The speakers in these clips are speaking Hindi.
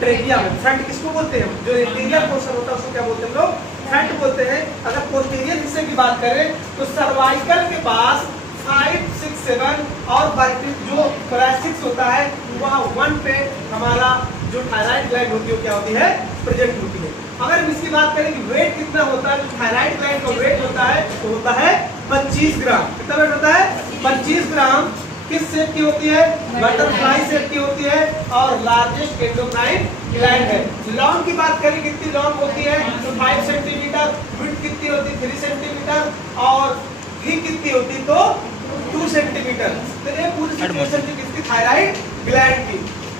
ट्रेकिया में। फ्रंट किसको बोलते हैं? जो इंटीरियर पोर्शन होता है उसको क्या बोलते हैं हम लोग? फ्रंट बोलते हैं। अगर पोस्टीरियर हिस्से की बात करें तो सर्वाइकल के पास 5, 6, 7 और जो thoracic होता है वहाँ 1 पे हमारा जो थायराइड ग्लैंड होती है क्या होती है? प्रेजेंट होती है। अगर हम इसकी बात करें कि वेट कितना होता है, तो थायराइड ग्लैंड का वेट होता है तो होता है 25 ग्राम। कितना वेट होता है? 25 ग्राम। किस शेप की होती है? बटरफ्लाई शेप की होती है और लार्जेस्ट एंडोक्राइन ग्लैंड है। लॉन्ग की बात करें कितनी लॉन्ग होती है? तो 5 सेंटीमीटर। विड्थ कितनी होती है? 3 सेंटीमीटर। और थिक कितनी होती तो 2 सेंटीमीटर। तो ये पूरी सिचुएशन थी किसकी? थायराइड ग्लैंड की।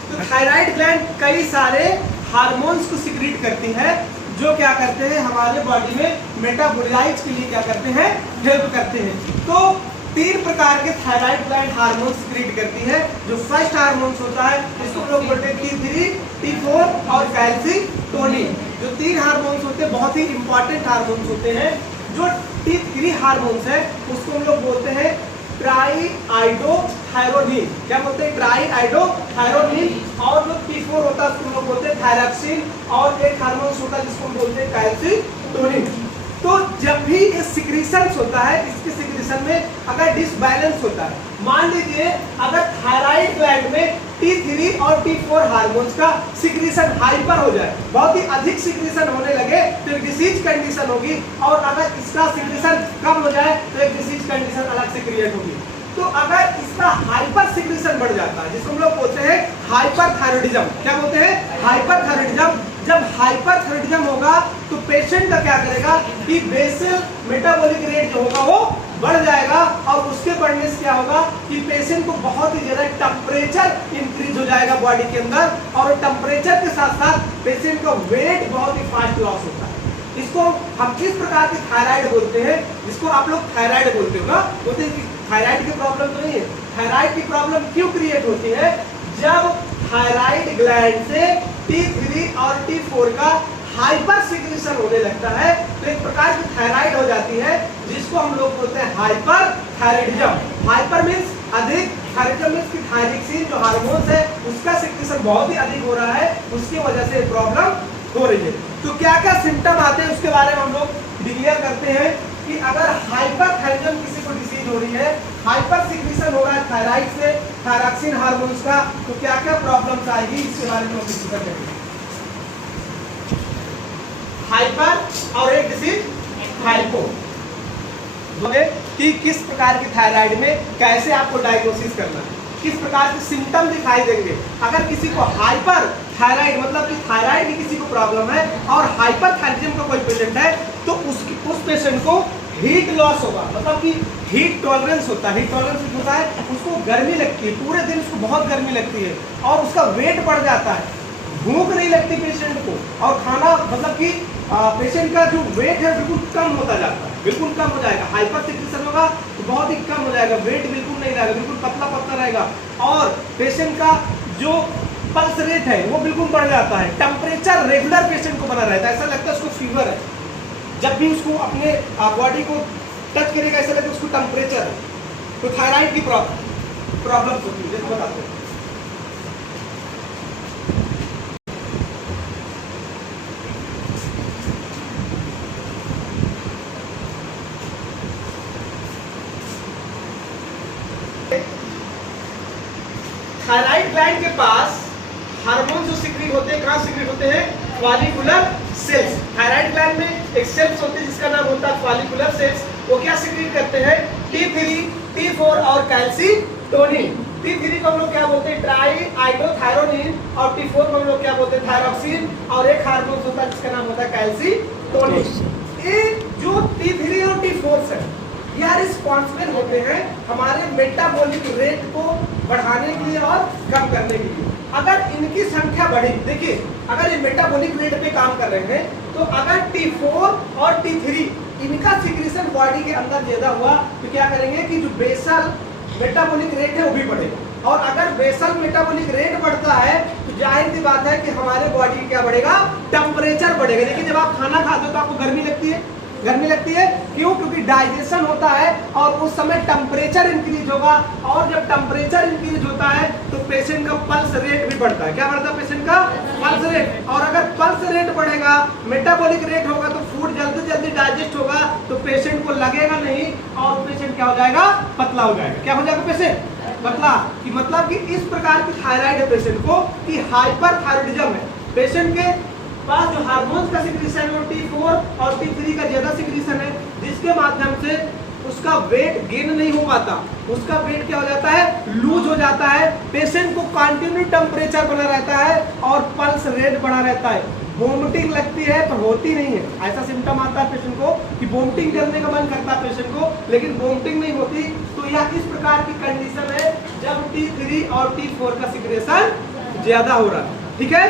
तो थायराइड ग्लैंड कई सारे हार्मोन्स को सिक्रीट करती है जो क्या करते हैं हमारे बॉडी में मेटाबोलाइज के लिए क्या करते हैं? हेल्प करते हैं। तो 3 प्रकार के थायराइड ग्लैंड हार्मोन सिक्रीट करती है। जो फर्स्ट हार्मोन्स होता है इसको हम लोग बोलते हैं T3, T4 और कैल्सिटोनिन। जो 3 हार्मोन्स होते हैं बहुत ही इंपॉर्टेंट हार्मोन्स होते हैं। जो T3 हार्मोन्स है उसको हम लोग बोलते हैं ट्राईआइडोथायरोनिन। क्या बोलते हैं? ट्राईआइडोथायरोनिन। और जो T4 होता है उसको हम लोग बोलते हैं थायरॉक्सिन। और एक हार्मोन होता है जिसको हम बोलते हैं कैल्सिटोनिन। तो जब भी ये सिक्रीशन होता है इसके सिक्रीशन में अगर डिसबैलेंस होता है, मान लीजिए अगर थायराइड ग्लैंड में T3 और T4 हार्मोन्स का सिक्रीशन हाइपर हो जाए, बहुत ही अधिक सिक्रीशन होने लगे तो एक डिसीज कंडीशन होगी। और अगर इसका सिक्रीशन कम हो जाए तो एक डिसीज कंडीशन अलग से क्रिएट होगी। तो अगर इसका हाइपर सिक्रीशन बढ़ जाता है जिसको हम लोग बोलते हैं हाइपरथायरॉयडिज्म। क्या बोलते हैं? हाइपरथायरॉयडिज्म। जब हाइपरथायरॉयडिज्म होगा तो पेशेंट का क्या करेगा कि बेसल मेटाबॉलिक रेट जो होगा वो बढ़ जाएगा। और उसके बढ़ने से क्या होगा कि पेशेंट को बहुत ही ज्यादा टेम्परेचर इंक्रीज हो जाएगा बॉडी के अंदर। और टेम्परेचर के साथ साथ पेशेंट का वेट बहुत ही फास्ट लॉस होता है। इसको हम किस प्रकार की थायराइड बोलते हैं? जिसको आप लोग थायराइड बोलते हो ना, बोलते हैं कि थायराइड की प्रॉब्लम तो नहीं है। थायराइड की प्रॉब्लम क्यों क्रिएट होती है? जब थायराइड ग्लैंड से T3 और T4 का हाइपर सिक्रीशन होने लगता है तो एक प्रकार की थायराइड हो जाती है जिसको हम लोग बोलते हैं हाइपर थायराइडिज्म। हाइपर मींस अधिक, थायराइडिज्म मींस कि थायरॉक्सिन जो हार्मोन्स है उसका सिक्रीशन बहुत ही अधिक हो रहा है, उसकी वजह से प्रॉब्लम हो रही है। तो क्या क्या सिम्टम आते हैं उसके बारे में हम लोग डिक्लेयर करते हैं कि अगर हाइपरथायरॉयडिज्म किसी को डिसीज हो रही है, हाइपर सिक्रीशन हो रहा है थायराइड से थायरॉक्सिन हार्मोन्स का, तो क्या क्या प्रॉब्लम्स आएगी इसके बारे में हम डिस्कस करेंगे। हाइपर और एक डिसीज हाइपो, कि किस प्रकार की थायराइड में कैसे आपको डायग्नोसिस करना है, किस प्रकार के सिम्टम दिखाई देंगे। अगर किसी को हाइपर थायराइड मतलब कि थायराइड की किसी को प्रॉब्लम है और हाइपर थायरॉयडिज्म का कोई पेशेंट है तो उस पेशेंट को हीट लॉस होगा, मतलब कि हीट टॉलरेंस होता है। हीट टॉलरेंस होता है उसको गर्मी लगती है, पूरे दिन उसको बहुत गर्मी लगती है और उसका वेट बढ़ जाता है, भूख नहीं लगती पेशेंट को और खाना मतलब कि पेशेंट का जो वेट है बिल्कुल कम होता जाता है, बिल्कुल कम हो जाएगा। हाइपर सिक्रीशन होगा तो बहुत ही कम हो जाएगा, वेट बिल्कुल नहीं रहेगा, बिल्कुल पतला पतला रहेगा। और पेशेंट का जो पल्स रेट है वो बिल्कुल बढ़ जाता है। टेम्परेचर रेगुलर पेशेंट को बना रहता है, ऐसा लगता है उसको फीवर है। जब भी उसको अपने बॉडी को टच करेगा ऐसा लगता है उसको टेम्परेचर है। तो थायराइड की प्रॉब्लम होती है, जैसे बताते हैं। थायराइड ग्लैंड के पास हार्मोन जो सिक्रीट होते हैं, कहाँ सिक्रीट होते हैं? Follicular sales. थायराइड ग्लैंड में एक सेल्स होती है जिसका नाम होता है फॉलिकुलर सेल्स। वो क्या सिक्रीट करते हैं? T3, T4 और कैल्सिटोनिन। T3 को हम लोग क्या बोलते हैं? ट्राईआइडोथायरोनिन। और T4 को हम लोग क्या बोलते हैं? थायरॉक्सिन। और एक हार्मोन होता है जिसका नाम होता है कैल्सिटोनिन। ये जो T3 और T4 है यह रिस्पॉन्सिबल होते हैं हमारे मेटाबॉलिक रेट को बढ़ाने के लिए और कम करने के लिए। अगर इनकी संख्या बढ़ी, देखिए अगर ये मेटाबॉलिक रेट पे काम कर रहे हैं तो अगर T4 और T3 इनका सिक्रीशन बॉडी के अंदर ज्यादा हुआ तो क्या करेंगे कि जो बेसल मेटाबॉलिक रेट है वो भी बढ़ेगा। और अगर बेसल मेटाबॉलिक रेट बढ़ता है तो जाहिर सी बात है कि हमारे बॉडी क्या बढ़ेगा? टेम्परेचर बढ़ेगा। देखिए जब आप खाना खाते हो तो आपको गर्मी लगती है, गर्मी लगती है क्यों? क्योंकि डाइजेशन होता है और उस समय टेम्परेचर इंक्रीज होगा, और जब टेम्परेचर इंक्रीज होता है तो पेशेंट का पल्स रेट भी बढ़ता है। क्या बढ़ता है? पेशेंट का पल्स रेट। और अगर पल्स रेट बढ़ेगा, मेटाबॉलिक रेट होगा, तो फूड जल्दी जल्दी डाइजेस्ट होगा, तो पेशेंट को लगेगा नहीं और पेशेंट क्या हो जाएगा? पतला हो जाएगा। क्या हो जाएगा? पेशेंट पतला। कि मतलब कि इस प्रकार की थायराइड है पेशेंट को कि हाइपरथायराइडिज्म है। पेशेंट के पास जो हार्मोन्स का सिक्रीशन है वो T4 और T3 का ज्यादा सिक्रीशन है, जिसके माध्यम से उसका वेट गेन नहीं हो पाता, उसका वेट क्या हो जाता है? लूज हो जाता है। पेशेंट को कंटिन्यू टेम्परेचर बना रहता है और पल्स रेट बढ़ा रहता है। वोमिटिंग लगती है पर होती नहीं है। ऐसा सिम्टम आता है पेशेंट को कि वोमिटिंग करने का मन करता है पेशेंट को, लेकिन वोमिटिंग नहीं होती। तो यह इस प्रकार की कंडीशन है जब T3 और T4 का सिक्रेशन ज्यादा हो रहा है। ठीक है,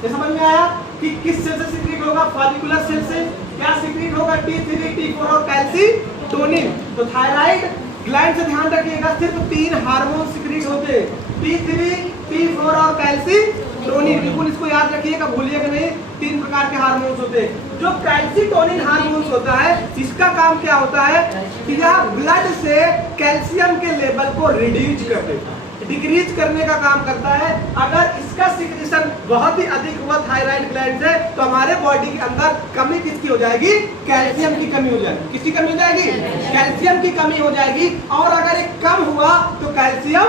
ये समझ में आया कि किस सेल से सिक्रीट होगा? फॉलिकुलर सेल से। क्या सिक्रीट होगा? T3, T4 और कैल्सीटोनिन। तो थायराइड ग्लैंड से ध्यान रखिएगा, सिर्फ 3 हार्मोन सिक्रीट होते हैं, T3, T4 और कैल्सीटोनिन। बिल्कुल इसको याद रखिएगा, भूलिएगा नहीं। 3 प्रकार के हार्मोन्स होते हैं। जो कैल्सीटोनिन हार्मोन्स होता है, इसका काम क्या होता है कि यह ब्लड से कैल्शियम के लेवल को रिड्यूस कर देता है, डिक्रीज करने का काम करता है। अगर इसका सिक्रीशन बहुत ही अधिक हुआ थायराइड ग्लैंड से, तो हमारे बॉडी के अंदर कमी किसकी हो जाएगी? कैल्शियम की कमी हो जाएगी। किसकी कमी हो जाएगी? कैल्शियम की कमी हो जाएगी। और अगर एक कम हुआ तो कैल्शियम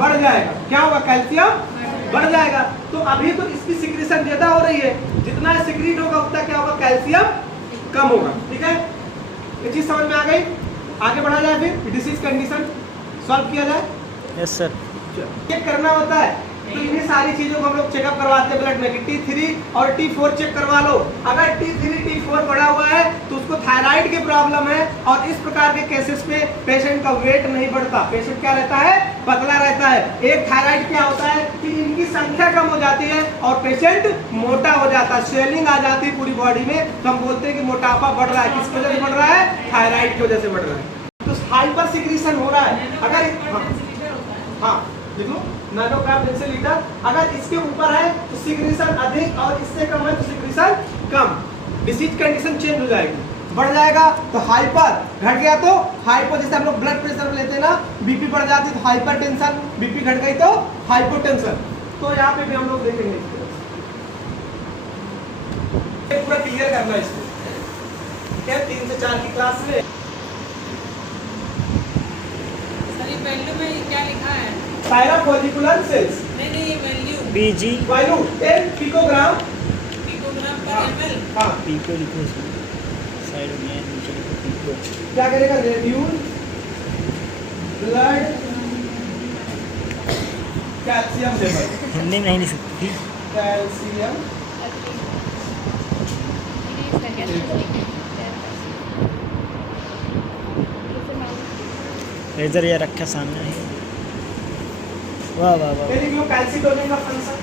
बढ़ जाएगा। क्या होगा? कैल्शियम बढ़ जाएगा। तो अभी तो इसकी सिक्रीशन ज्यादा हो रही है, जितना सिक्रीट होगा उतना क्या होगा? कैल्शियम कम होगा। ठीक है, ये चीज समझ में आ गई। आगे बढ़ा जाए, फिर डिसीज कंडीशन सॉल्व किया जाए। Yes sir. चेक करना होता है तो इन्हीं सारी चीजों को हम लोग चेकअप करवाते हैं ब्लड में कि T3 और T4 चेक करवा लो। अगर T3 T4 बढ़ा हुआ है तो उसको थायराइड की प्रॉब्लम है, और इस प्रकार के केसेस में पेशेंट का वेट नहीं बढ़ता, पेशेंट क्या रहता है? पतला रहता है। एक थायराइड क्या होता है कि इनकी संख्या कम हो जाती है और पेशेंट मोटा हो जाता है, स्वेलिंग आ जाती है पूरी बॉडी में, तो हम बोलते हैं कि मोटापा बढ़ रहा है। किस वजह से बढ़ रहा है? थायराइड की वजह से बढ़ रहा है। तो हाइपर सिक्रीशन हो रहा है। अगर हाँ देखो, नैनोग्राम डेसिलीटर, अगर इसके ऊपर है तो सिक्रीशन अधिक और इससे कम है तो सिक्रीशन कम। डिसीज कंडीशन चेंज हो जाएगी, बढ़ जाएगा तो हाइपर, घट गया तो हाइपो। जैसे हम लोग ब्लड प्रेशर लेते हैं ना, बीपी बढ़ जाती है तो हाइपरटेंशन, बीपी घट गई तो हाइपोटेंशन। तो यहाँ पे भी हम लोग देखेंगे इसको, पूरा क्लियर करना है इसको। क्या 3 से 4 की क्लास में वैल्यू में क्या लिखा है? पैराफॉलिकुलर सेल्स, नहीं वैल्यू, बीजी वैल्यू 10 पिकोग्राम per ml। हाँ, पीको लिखो साइड में, नीचे लिखो पीको। क्या करेगा? Reduce blood calcium level, Hindi में नहीं लिख सकती। कैल्शियम इधर ये रखा सामने है। वाह वाह वाह। लिख लो कैल्सीटोनिन का फंक्शन।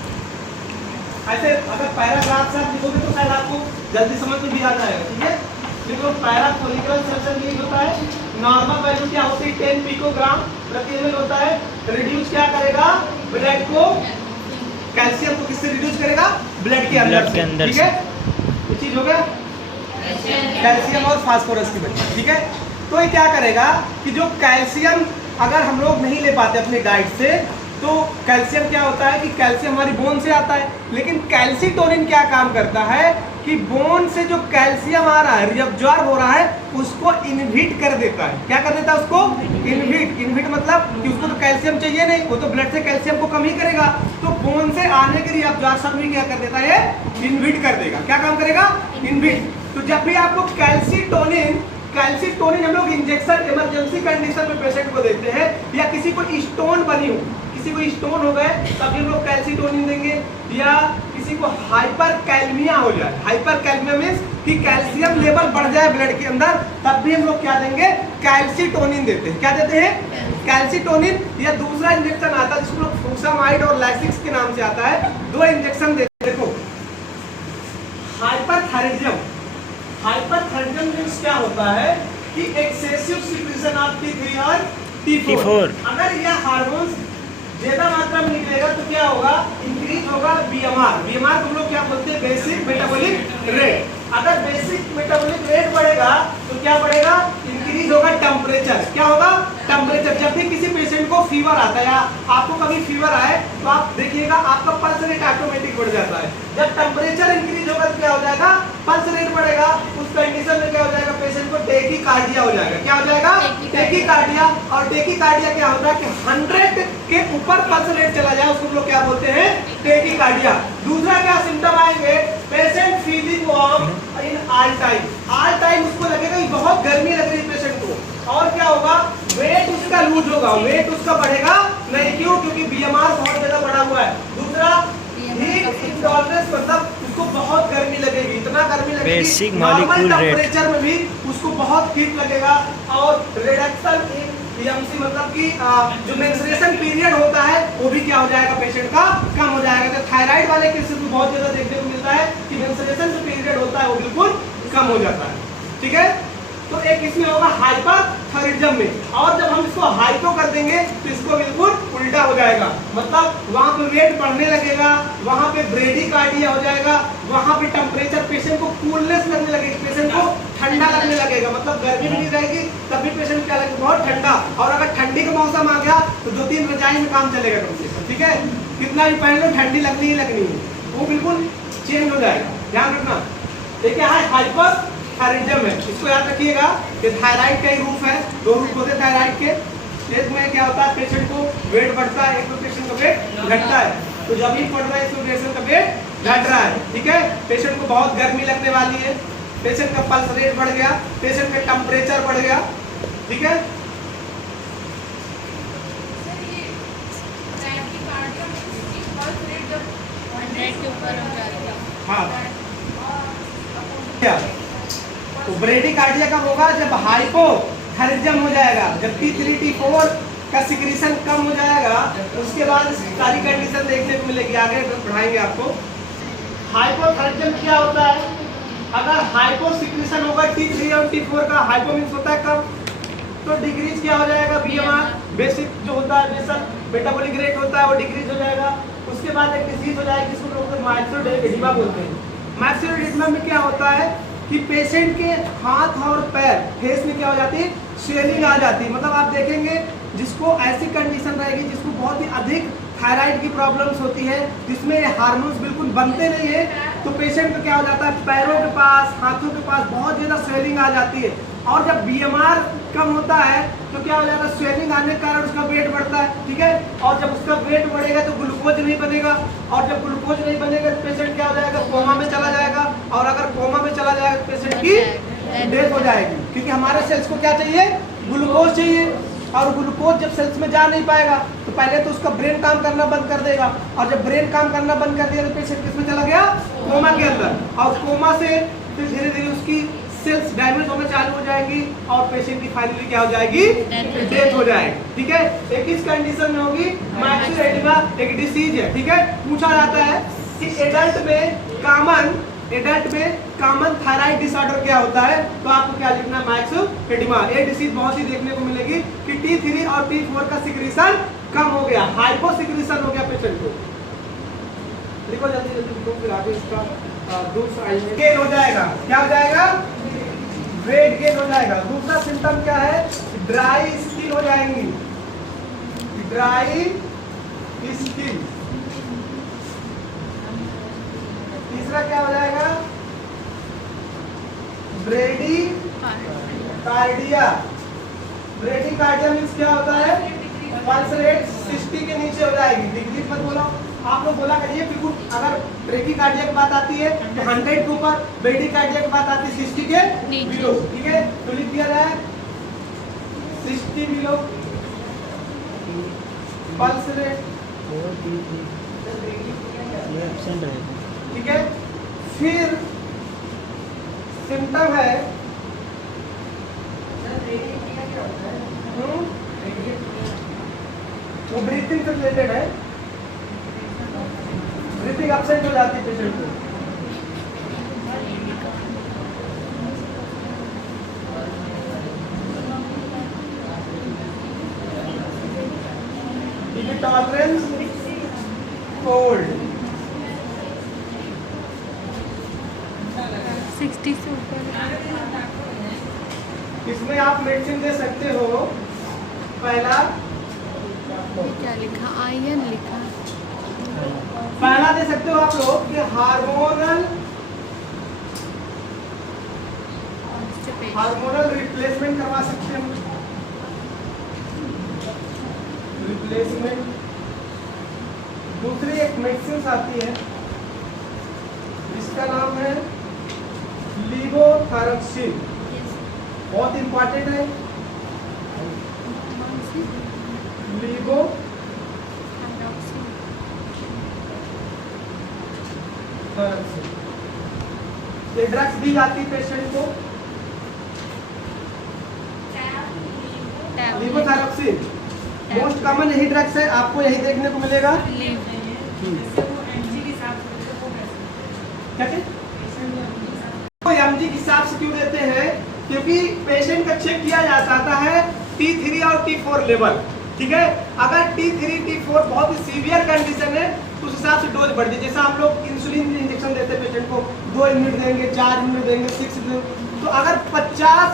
ऐसे अगर पैराग्राफ से आप लिखोगे तो शायद आपको जल्दी समझ में भी आ जाएगा। ठीक है, लिख लो पैराफॉलिकुलर सेल्स ये होता है। नॉर्मल वैल्यू क्या होती है? 10 पिकोग्राम प्रति ml होता है। रिड्यूस क्या करेगा? ब्लड को, कैल्शियम को किससे रिड्यूस करेगा? ब्लड के अंदर से। ठीक है, ये चीज हो गया कैल्शियम और फास्फोरस की वजह। ठीक है, तो ये क्या करेगा कि जो कैल्शियम अगर हम लोग नहीं ले पाते अपनी डाइट से, तो कैल्शियम क्या होता है कि कैल्शियम हमारी बोन से आता है, लेकिन कैल्सीटोनिन क्या काम करता है कि बोन से जो कैल्शियम आ रहा है, रिअब्जॉर्ब हो रहा है, उसको इनहिबिट कर देता है। क्या कर देता है? उसको इनहिबिट मतलब कि उसको तो कैल्शियम चाहिए नहीं, वो तो ब्लड से कैल्शियम को कम ही करेगा, तो बोन से आने के लिए रिअब्जॉर्प्शन भी क्या कर देता है? इनहिबिट कर देगा। क्या काम करेगा? इनहिबिट। तो जब भी आपको कैल्सीटोनिन हम लोग इंजेक्शन इमरजेंसी कंडीशन में पेशेंट को देते हैं, या किसी को स्टोन बनी हो, किसी को स्टोन हो गए तभी हम लोग कैल्सीटोनिन देंगे, या किसी को हाइपरकैलमिया हो जाए, हाइपरकैलमिया मींस कि कैल्शियम लेवल बढ़ जाए ब्लड के अंदर, तब भी हम लोग क्या देंगे? कैल्सीटोनिन देते हैं। क्या देते हैं? कैल्सीटोनिन। या दूसरा इंजेक्शन आता है जिसको फ्रूक्सामाइड और लैसिक्स के नाम से आता है, 2 इंजेक्शन देते हैं। देखो, हाइपरथायराइडिज्म मींस क्या होता है कि एक्सेसिव सिक्रीशन ऑफ T3 और T4। अगर यह हार्मोन्स ज्यादा मात्रा में निकलेगा तो क्या होगा? इंक्रीज होगा BMR। BMR को हम लोग क्या बोलते हैं? Basic metabolic rate. अगर बेसिक मेटाबॉलिक रेट बढ़ेगा तो क्या बढ़ेगा, इंक्रीज होगा टेम्परेचर। क्या होगा, टेम्परेचर। जब भी किसी पेशेंट को फीवर आता है या आपको कभी फीवर आए तो आप देखिएगा आपका पल्स रेट ऑटोमेटिक बढ़ जाता है। जब टेम्परेचर इंक्रीज होगा तो क्या हो जाएगा, पल्स रेट बढ़ेगा। उस कंडीशन में क्या हो जाएगा, पेशेंट को टेकीकार्डिया हो जाएगा। क्या हो जाएगा, टेकीकार्डिया। और टेकीकार्डिया क्या होता है कि 100 के ऊपर पल्स रेट चला जाए उसको लोग क्या बोलते हैं, टेकीकार्डिया। दूसरा क्या सिम्टम आएंगे, patient feeling warm in all time. All time उसको लगेगा कि बहुत गर्मी लग रही है पेशेंट को। और क्या होगा, वेट उसका लूज होगा, वेट उसका बढ़ेगा नहीं। क्यों, क्योंकि बीएमआर बहुत ज्यादा बढ़ा हुआ है। दूसरा हीट इंटॉलरेंस, मतलब उसको बहुत गर्मी लगेगी, इतना गर्मी लगेगी नॉर्मल टेम्परेचर में भी उसको बहुत हीट लगेगा। और रिडक्शन इन पीएमसी, मतलब कि जो मेंस्ट्रुएशन पीरियड होता है वो भी क्या हो जाएगा, पेशेंट का कम हो जाएगा। तो थायराइड वाले केसेस में बहुत ज्यादा देखने को मिलता है कि मेंस्ट्रुएशन जो पीरियड होता है वो बिल्कुल कम हो जाता है। ठीक है, तो एक इसमें होगा हाइपरथायराइडिज्म में। और जब हम इसको हाइपो कर देंगे तो इसको बिल्कुल उल्टा हो जाएगा, मतलब वहां पे वेट बढ़ने लगेगा, वहां पे ब्रेडिकार्डिया हो जाएगा, वहां पे टेम्परेचर पेशेंट को कूलनेस लगने लगेगी, पेशेंट को ठंडा लगने लगेगा, मतलब गर्मी भी नहीं रहेगी तब भी पेशेंट क्या लगेगा, बहुत ठंडा। और अगर ठंडी का मौसम आ गया तो 2-3 रजाई में काम चलेगा कम से कम। ठीक है, कितना भी पहन लो ठंडी लगनी ही लगनी है, वो बिल्कुल चेंज हो जाएगा, ध्यान रखना। देखिए हाइपरथायराइडिज्म है, इसको याद रखिएगा कि थायराइड का ही रूप है, 2 रूप होते हैं थायराइड के। एक में क्या होता है, पेशेंट को वेट बढ़ता है, एक में पेशेंट का वेट घटता है। तो जब भी बढ़ रहा है इसमें पेशेंट का वेट घट रहा है। ठीक है, पेशेंट को बहुत गर्मी लगने वाली है, पेशेंट का पल्स रेट बढ़ गया, पेशेंट का टेम्परेचर बढ़ गया। ठीक है, हाँ क्या, तो ब्रेडिकार्डिया कब होगा, जब हाइपोथायराइडिज्म हो जाएगा, जब T3 T4 का सिक्रीशन कम हो जाएगा, उसके बाद सारी कंडीशन देखने को मिलेगी। आगे बढ़ाएंगे आपको। हाइपोथायराइडिज्म क्या होता है, अगर हाइपो सिक्रीशन होगा T3 और T4 का, हाइपो मींस होता है कम, तो डिक्रीज क्या हो जाएगा, बीएमआर बेसिक जो होता है, बेसिक मेटाबॉलिक रेट होता है वो डिक्रीज हो जाएगा। उसके बाद एक डिजीज हो जाएगी जिसको लोग माइक्रो एडिमा बोलते हैं। माइक्रो एडिमा में क्या होता है कि पेशेंट के हाथ और पैर, फेस में क्या हो जाती है, स्वेलिंग आ जाती है। मतलब आप देखेंगे जिसको ऐसी कंडीशन रहेगी जिसको बहुत ही अधिक थायराइड की प्रॉब्लम्स होती है, जिसमें हार्मोन्स बिल्कुल बनते नहीं है, तो पेशेंट को क्या हो जाता है, पैरों के पास, हाथों के पास बहुत ज़्यादा स्वेलिंग आ जाती है। और जब बीएमआर कम होता है तो क्या हो जाता है, स्वेलिंग आने के कारण उसका वेट बढ़ता है। ठीक है, और जब उसका वेट बढ़ेगा तो ग्लूकोज नहीं बनेगा, और जब ग्लूकोज नहीं बनेगा तो पेशेंट क्या हो जाएगा, कोमा में चला जाएगा। और अगर कोमा में चला जाएगा तो पेशेंट की डेथ हो जाएगी, क्योंकि हमारे सेल्स को क्या चाहिए, ग्लूकोज चाहिए। और ग्लूकोज जब सेल्स में जा नहीं पाएगा तो पहले तो उसका ब्रेन काम करना बंद कर देगा, और जब ब्रेन काम करना बंद कर दिया तो पेशेंट किसमें चला गया, कोमा के अंदर। और कोमा से फिर धीरे धीरे उसकी सेल्स डैमेज होना चालू हो जाएंगी और पेशेंट की फाइनली क्या हो जाएगी, डेथ हो जाएगी। ठीक है, एक इस कंडीशन में होगी माइक्रो एडिमा, एक डिसीज है। ठीक है, पूछा जाता है कि एडल्ट में कॉमन थायराइड डिसऑर्डर क्या होता है, तो आपको क्या लिखना है, माइक्रो एडिमा। ये डिसीज बहुत ही देखने को मिलेगी कि T3 और T4 का सिक्रीशन कम हो गया, हाइपो सिक्रीशन हो गया पेशेंट को। लिखो जल्दी जल्दी लिखो, फिर आगे इसका गेन हो जाएगा। क्या हो जाएगा, वेट गेन हो जाएगा। दूसरा सिम्टम क्या है, ड्राई स्किन हो जाएंगी, ड्राई स्किन। तीसरा क्या हो जाएगा, ब्रेडिकार्डिया। ब्रेडिकार्डिया मीन्स क्या होता है, पल्स रेट 60 के नीचे हो जाएगी। डिग्री मत बोलो, आप लोग बोला करिए, बिल्कुल अगर ब्रेडिकार्डिया की बात आती है तो 100 के ऊपर, ब्रेडिकार्डिया की बात आती है 60 के बिलो। ठीक है, तो लिख दिया जाए 60 बिलो पल्स रेट। ठीक है, फिर सिम्टम है वो ब्रीथिंग से रिलेटेड है, ब्रीथिंग अपसेट हो जाती है पेशेंट को। टॉलरेंस कोल्ड, 60 से ऊपर इसमें आप मेडिसिन दे सकते हो। पहला ये क्या लिखा, आयन लिखा। पहला दे सकते हो आप लोग कि हार्मोनल रिप्लेसमेंट करवा सकते हैं। रिप्लेसमेंट। दूसरी एक मेडिसिन आती है जिसका नाम है लीवोथैरेक्सिन, बहुत इंपॉर्टेंट है। ये ड्रग्स दी जाती है पेशेंट को। लीवोथैरेक्सिन मोस्ट कॉमन यही ड्रग्स है, आपको यही देखने को मिलेगा। क्या चीज? एमजी के हिसाब से क्यों देते हैं? क्योंकि पेशेंट का चेक किया जाता है T3 और T4 लेवल, ठीक है। अगर T3 T4 बहुत ही सीवियर कंडीशन है तो उस हिसाब से डोज बढ़ जाए। जैसा हम लोग इंसुलिन के इंजेक्शन देते हैं पेशेंट को, 2 यूनिट देंगे, 4 यूनिट देंगे, 6 देंगे। तो अगर 50,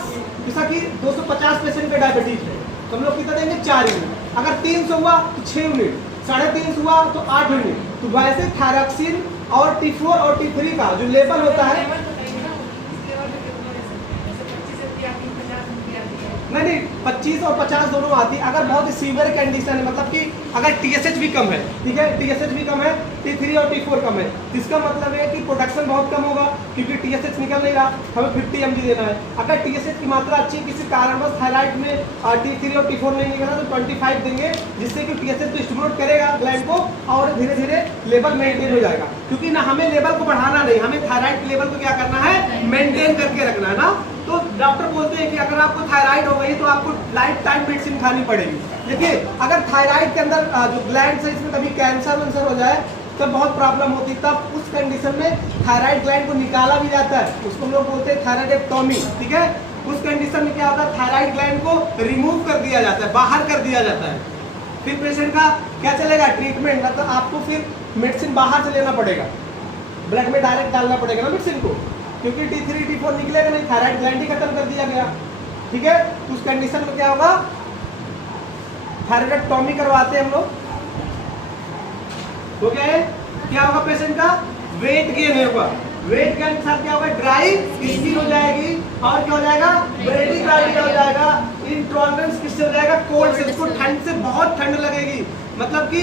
जैसा कि 250 पेशेंट का डायबिटीज है तो हम लोग कितना देंगे? 4 यूनिट। अगर 300 हुआ तो 6 यूनिट, 350 हुआ तो 8 यूनिट। तो वैसे थायरॉक्सिन और T4 और T3 का जो लेवल होता है, नहीं 25 और 50 दोनों आती है। अगर बहुत ही सीवियर कंडीशन है, मतलब कि अगर TSH भी कम है, ठीक है, TSH भी कम है, T3 और T4 कम है, इसका मतलब है कि प्रोडक्शन बहुत कम होगा क्योंकि TSH निकल नहीं रहा, हमें 50 mg देना है। अगर TSH की मात्रा अच्छी है, किसी कारणवश थायराइड में T3 और T4 नहीं निकला तो 25 देंगे, जिससे कि TSH को स्टिमुलेट करेगा ग्लैंड को और धीरे धीरे लेवल मेंटेन हो जाएगा। क्योंकि ना हमें लेवल को बढ़ाना नहीं, हमें थायराइड के लेवल को क्या करना है? मेंटेन करके रखना है ना। तो डॉक्टर बोलते हैं कि अगर आपको थायराइड हो गई तो आपको लाइफ टाइम मेडिसिन खानी पड़ेगी। देखिए, अगर थायराइड के अंदर जो ग्लैंड है इसमें कभी कैंसर वैंसर हो जाए तब बहुत प्रॉब्लम होती है। तब उस कंडीशन में थायराइड ग्लैंड को निकाला भी जाता है, उसको हम लोग बोलते हैं थायराइडेक्टोमी, ठीक है। उस कंडीशन में क्या होता है? थायराइड ग्लैंड को रिमूव कर दिया जाता है, बाहर कर दिया जाता है। फिर पेशेंट का क्या चलेगा? ट्रीटमेंट, मतलब आपको फिर मेडिसिन बाहर से लेना पड़ेगा, ब्लड में डायरेक्ट डालना पड़ेगा ना मेडिसिन को, क्योंकि T3 T4 निकलेगा नहीं, थायराइड ग्लैंड ही खत्म कर दिया गया, ठीक है। उस कंडीशन में क्या होगा? थायराइडेक्टोमी करवाते हैं हम लोग। तो क्या होगा? पेशेंट का वेट गेन होगा, वेट गेन के साथ क्या होगा? ड्राई स्किन हो जाएगी और क्या हो जाएगा? ब्रेडिकार्डिया हो जाएगा। इंटॉलरेंस किससे हो जाएगा? कोल्ड से, उसको ठंड से बहुत ठंड लगेगी। मतलब कि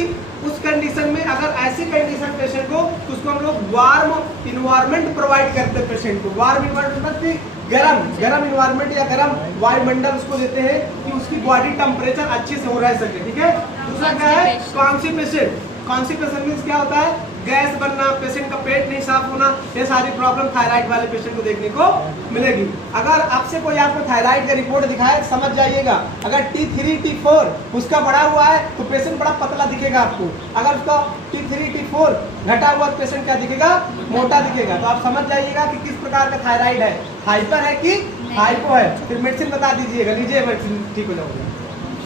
उस कंडीशन में अगर ऐसी कंडीशन पेशेंट को तो उसको हम लोग वार्म इन्वायरमेंट प्रोवाइड करते हैं पेशेंट को। वार्म इन्वायरमेंट मतलब गरम इन्वायरमेंट या गरम वायुमंडल उसको देते हैं कि उसकी बॉडी टेम्परेचर अच्छे से हो रह सके, ठीक है। दूसरा क्या है? कॉन्स्टिपेशन। कॉन्स्टिपेशन मीन्स क्या होता है? गैस बनना, पेशेंट का पेट नहीं साफ होना, ये सारी प्रॉब्लम थायराइड वाले पेशेंट को देखने को मिलेगी। अगर आपसे कोई आपको थायराइड का रिपोर्ट दिखाए, समझ जाइएगा अगर T3 T4 उसका बढ़ा हुआ है तो पेशेंट बड़ा पतला दिखेगा आपको। अगर उसका T3 T4 घटा हुआ तो पेशेंट क्या दिखेगा? मोटा दिखेगा। तो आप समझ जाइएगा कि किस प्रकार का थायराइड है, हाइपर है कि हाइपो है। फिर मेडिसिन बता दीजिएगा, लीजिए मेडिसिन, ठीक हो जाओगे।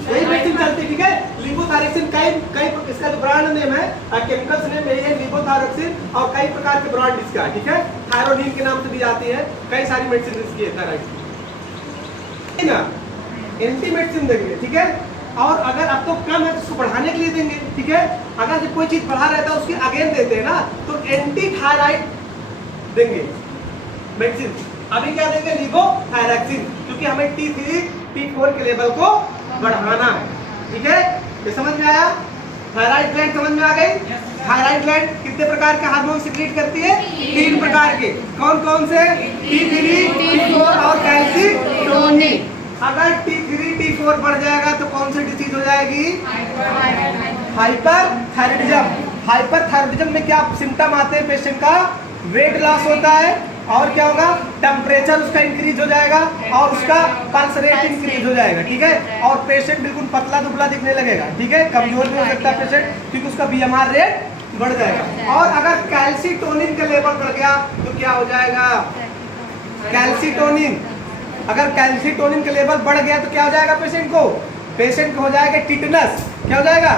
यही मेडिसिन चलती है, ठीक है। लीवोथैरेक्सिन कई इसका जो ब्रांड नेम है, केमिकल्स नेम यही है लीवोथैरेक्सिन, और कई प्रकार के ब्रांड इसका है, ठीक है। थायरोनिन के नाम से भी आती है, कई सारी मेडिसिन इसकी है थायराइड की ना। एंटी मेडिसिन देंगे, ठीक है। और अगर आपको कम है तो उसको बढ़ाने के लिए देंगे, ठीक है। अगर जब कोई चीज बढ़ा रहता है उसकी अगेन देते हैं ना, तो एंटी थायराइड देंगे मेडिसिन। अभी क्या देंगे? लीवोथैरेक्सिन, क्योंकि हमें T3 T4 के लेवल को बढ़ाना है, ठीक है। ये समझ में आया? थायराइड ग्लैंड समझ में आ गई? थायराइड ग्लैंड कितने प्रकार के हार्मोन सिक्रीट करती है? 3 प्रकार के। कौन कौन से? T3 T4 और कैल्शिटोनिन। अगर T3 T4 बढ़ जाएगा तो कौन सी डिसीज हो जाएगी? हाइपरथायराइडिज्म। हाइपरथायराइडिज्म में क्या सिम्टम आते हैं पेशेंट का? वेट लॉस होता है और क्या होगा? टेम्परेचर उसका इंक्रीज हो जाएगा और उसका पल्स रेट इंक्रीज हो जाएगा, ठीक है। और पेशेंट बिल्कुल पतला दुबला दिखने लगेगा, ठीक है। कमजोर भी हो सकता है पेशेंट क्योंकि उसका BMR रेट बढ़ जाएगा। और अगर कैल्शिटोनिन का लेवल बढ़ गया तो क्या हो जाएगा? कैल्शिटोनिन, अगर कैल्शिटोनिन का लेवल बढ़ गया तो क्या हो जाएगा पेशेंट को? पेशेंट को हो जाएगा टिटनस। क्या हो जाएगा?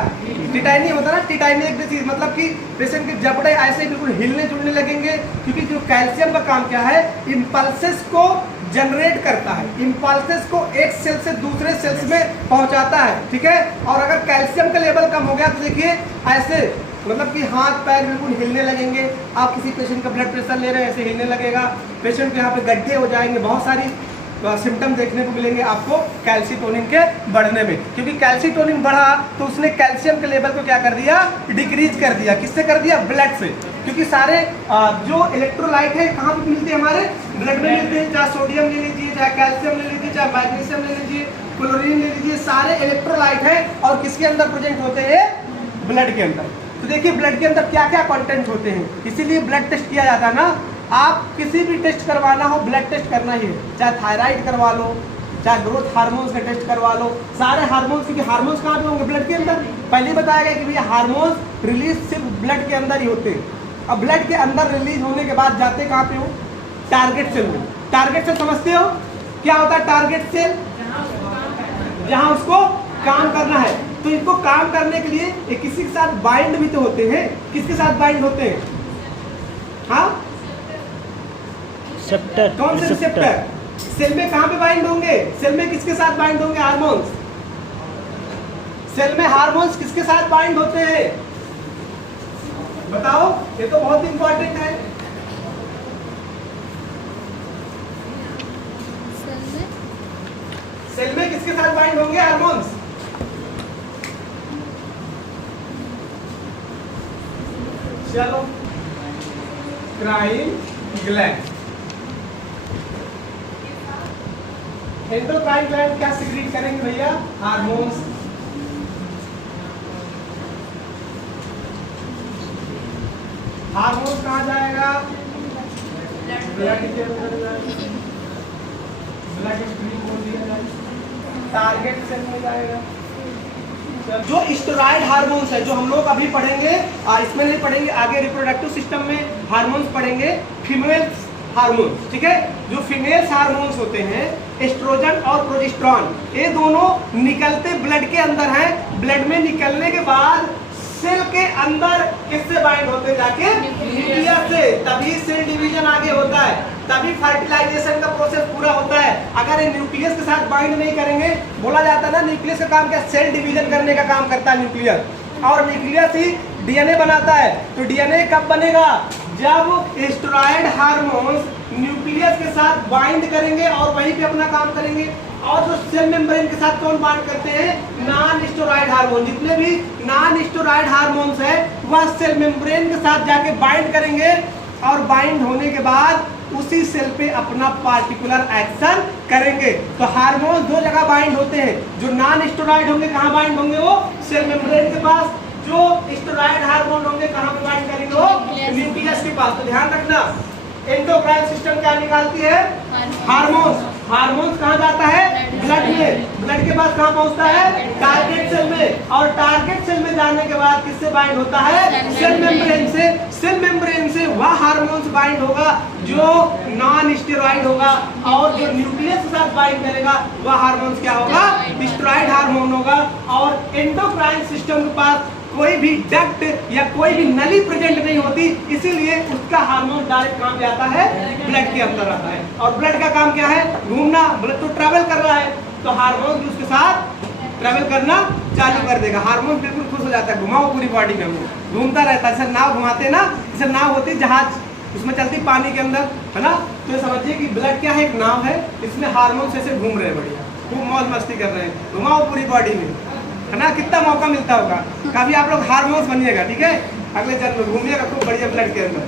टिटाइनी होता है ना, टिटाइनिक डिसीज, मतलब कि पेशेंट के जबड़े ऐसे बिल्कुल हिलने जुलने लगेंगे, क्योंकि जो कैल्शियम का काम क्या है, इम्पल्सेस को जनरेट करता है, इम्पल्सेस को एक सेल से दूसरे सेल्स में पहुंचाता है, ठीक है। और अगर कैल्शियम का लेवल कम हो गया तो देखिए ऐसे, मतलब कि हाथ पैर बिल्कुल हिलने लगेंगे। आप किसी पेशेंट का ब्लड प्रेशर ले रहे हैं, ऐसे हिलने लगेगा, पेशेंट के यहाँ पे गड्ढे हो जाएंगे, बहुत सारी सिम्टम देखने को मिलेंगे आपको कैल्सीटोनिन के बढ़ने में, क्योंकि कैल्सीटोनिन बढ़ा तो उसने कैल्शियम के लेवल को क्या कर दिया, डिक्रीज कर दिया। किससे कर दिया, ब्लड से, क्योंकि सारे जो इलेक्ट्रोलाइट है कहाँ पे मिलते हैं, हमारे ब्लड में मिलते हैं। चाहे सोडियम ले लीजिए, चाहे कैल्शियम ले लीजिए, चाहे मैग्नीशियम ले लीजिए, क्लोरीन ले लीजिए, सारे इलेक्ट्रोलाइट है और किसके अंदर प्रेजेंट होते हैं, ब्लड के अंदर। तो देखिए ब्लड के अंदर क्या क्या कंटेंट होते हैं, इसीलिए ब्लड टेस्ट किया जाता है ना। आप किसी भी टेस्ट करवाना हो, ब्लड टेस्ट करना ही है, चाहे थायराइड करवा लो, चाहे ग्रोथ हार्मोन्स का टेस्ट करवा लो, सारे हार्मोन्स, क्योंकि हार्मोन्स कहाँ पे होंगे, ब्लड के अंदर। पहले बताया गया कि भैया हार्मोन्स रिलीज सिर्फ ब्लड के अंदर ही होते हैं। अब ब्लड के अंदर रिलीज होने के बाद जाते कहाँ पे हो, टारगेट सेल में। टारगेट सेल समझते हो क्या होता है, टारगेट सेल जहाँ उसको काम करना है। तो इनको काम करने के लिए ये किसी के साथ बाइंड भी तो होते हैं। किसके साथ बाइंड होते हैं, हाँ, रिसेप्टर। कौन से रिसेप्टर, सेल में कहाँ पे बाइंड होंगे, सेल में किसके साथ बाइंड होंगे, हार्मोन्स। सेल में हार्मोन्स किसके साथ बाइंड होते हैं, बताओ, ये तो बहुत इंपॉर्टेंट है। सेल में किसके साथ बाइंड होंगे, हार्मोन्स। चलो, क्राइन ग्लैंड, एंडोक्राइन ग्लैंड क्या सिक्रीट करेंगे भैया, हार्मोन्स। हार्मोन्स कहाँ जाएगा, ब्लड के अंदर जाएगा, ब्लड स्ट्रीम बोल दिया जाएगा, टारगेट सेल में जाएगा। जो स्टेरॉइड हार्मोन्स है, जो हम लोग अभी पढ़ेंगे, इसमें नहीं पढ़ेंगे, आगे रिप्रोडक्टिव सिस्टम में हार्मोन्स पढ़ेंगे, फीमेल हार्मोन्स, ठीक है। जो फीमेल्स हार्मोन्स होते हैं, एस्ट्रोजन और प्रोजेस्टेरॉन, ये दोनों निकलते ब्लड के अंदर हैं। ब्लड में निकलने के बाद सेल के अंदर किससे बाइंड होते, जाके न्यूक्लियस से, तभी सेल डिवीजन आगे होता है, तभी फर्टिलाइजेशन का प्रोसेस पूरा होता है। अगर ये न्यूक्लियस के साथ बाइंड नहीं करेंगे, बोला जाता है ना न्यूक्लियस का काम क्या, सेल डिवीजन करने का काम करता है न्यूक्लियस, और न्यूक्लियस ही डीएनए बनाता है। तो डीएनए कब बनेगा, जब स्टेरॉइड हार्मोन्स न्यूक्लियस के साथ बाइंड करेंगे और वहीं पे अपना काम करेंगे। और जो सेल मेम्ब्रेन के साथ कौन बाइंड करते हैं, नॉन स्टेरॉइड हार्मोन। जितने भी नॉन स्टेरॉइड हार्मोन्स है वह सेल मेम्ब्रेन के साथ जाके बाइंड करेंगे, और बाइंड होने के बाद उसी सेल पे अपना पार्टिकुलर एक्शन करेंगे। तो हार्मोन दो जगह बाइंड होते हैं, जो नॉन स्टेरॉइड होंगे कहाँ बाइंड होंगे, वो सेल मेम्ब्रेन के पास, जो स्टेरॉइड हार्मोन होंगे कहाँ पे बाइंड करेंगे, वो न्यूक्लियस के पास। तो ध्यान रखना, एंडोक्राइन सिस्टम क्या निकालती है, हार्मोन्स। हार्मोन्स कहाँ जाता है, ब्लड में, ब्लड के बाद कहाँ पहुँचता है, टारगेट सेल में, और टारगेट सेल में जाने के बाद किससे बाइंड होता है, सेल मेम्ब्रेन से। सेल मेम्ब्रेन से वह हार्मोन्स बाइंड होगा जो नॉन स्टेरॉइड होगा, और जो न्यूक्लियस के साथ बाइंड करेगा वह हार्मोन्स क्या होगा, स्टेरॉइड हार्मोन होगा। और एंडोक्राइन सिस्टम के पास कोई भी डक्ट या कोई भी नली प्रेजेंट नहीं होती, इसीलिए उसका हार्मोन डायरेक्ट काम जाता है, ब्लड के अंदर आता है। और ब्लड का काम क्या है, घूमना, ब्लड तो ट्रैवल कर रहा है, तो हार्मोन भी उसके साथ ट्रैवल करना चालू कर देगा। हार्मोन बिल्कुल खुश हो जाता है, घुमाओ पूरी बॉडी में, वो घूमता रहता है। जैसे नाव घुमाते ना, जैसे नाव होती है जहाज, उसमें चलती पानी के अंदर, है ना। तो ये समझिए कि ब्लड क्या है, एक नाव है, इसमें हार्मोन ऐसे घूम रहे हैं, बढ़िया खूब मौज मस्ती कर रहे हैं, घुमाओ पूरी बॉडी में, है ना। कितना मौका मिलता होगा, कभी आप लोग हार्मोन्स बनिएगा, ठीक है, अगले जन्म में घूमिएगा खूब बढ़िया ब्लड के अंदर।